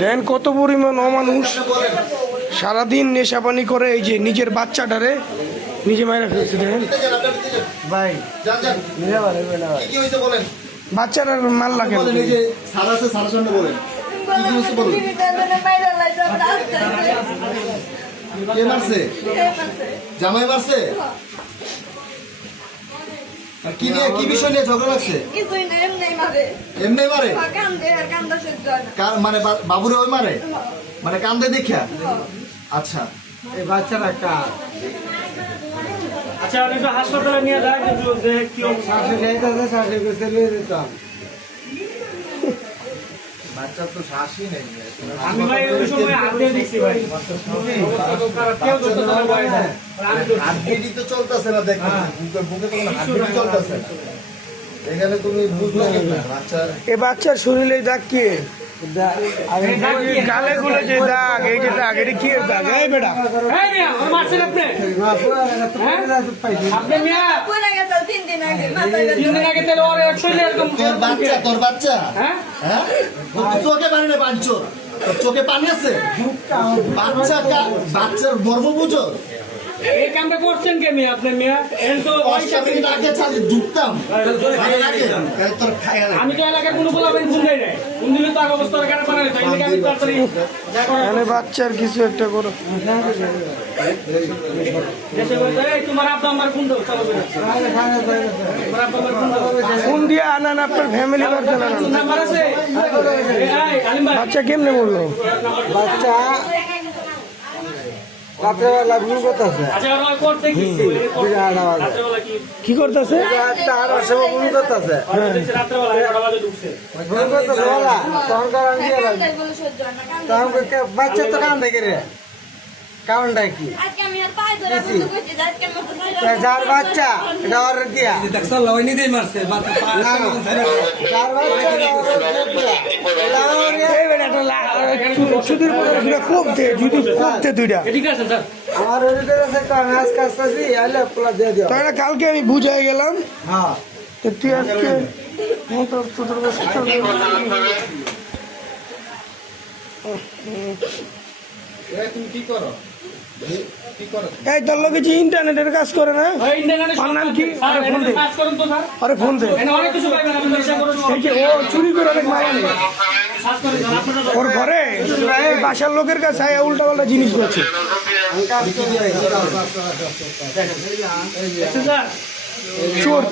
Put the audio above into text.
দেন কত পরিমাণ অমানুষ সারাদিন নেশাপানি করে, এই যে নিজের বাচ্চাটারে নিজে মায়েরা ফেলছে। দেখেন ভাই বাচ্চারা মারলা কেন? জামাই মারছে? কি নিয়ে, কি বিষয় নিয়ে ঝগড়া লাগছে? এমনি মারে? মানে বাবুরে ওই মারে, মানে কান্দে দেখিয়া? আচ্ছা, এই বাচ্চারা কার? আচ্ছা আমি তো হাসপাতালে নিয়ে যাই, কি অবস্থা বাচ্চা তো শ্বাসই নেই। আমি ভাই ওই সময় হাত দিয়ে দেখছি ভাই, হার্টবিটই তো চলতেছে না, দেখেন বুকে তো কোনো হার্টবিট চলতেছে না। এখানে তুমি বুঝলে না এই বাচ্চার শরীরে দাগ কি? গালে গুলো যে দাগ, এই যে দাগ, এটা কি দাগ? এই বেটা মারছেন আপনি? আপনি মিয়া 3 দিন আগে তেল ওর শরীরে এরকম তোর বাচ্চা হ্যাঁ হ্যাঁ চোখে পানি না পাঁচর, চোখে পানি আছে? বাচ্চার মর্ম বুঝো? এই কামটা করছেন কে মিয়া আপনি? মিয়া এর তো ঢুকতাম আমি তো এলাকার কোনো বলাবেন ফোন দেয় নাই, ফোন দিলে তো আগে অবস্থা কেন বানাই তাই আমি তাড়াতাড়ি মানে বাচ্চার কিছু একটা করো। তোমার আব্বা আমার ফোন দাও, চলো ফোন দিয়ে আনান আপনার ফ্যামিলি বাচ্চা না। নাম্বার আছে? বাচ্চা কেমনে বললো? বাচ্চা রাত্রেবেলা ভুল করতেছে, কি করতেছে? ভুল করতেছে বাচ্চা তো কান দেখে রে, কারণটা কি? যার বাচ্চা এটা অর্ডার দিয়া আমার কালকে আমি বুঝাই গেলাম। হ্যাঁ তুই আজকে তুমি কি করো? এই তোর লোকে যে ইন্টারনেটের কাজ করে না, ওর নাম কি? আরে ফোন দে, এই যে ও চুরি করে অনেক মারা নেই ওর ঘরে, বাসার লোকের কাছে উল্টা পাল্টা জিনিস করছে। চোর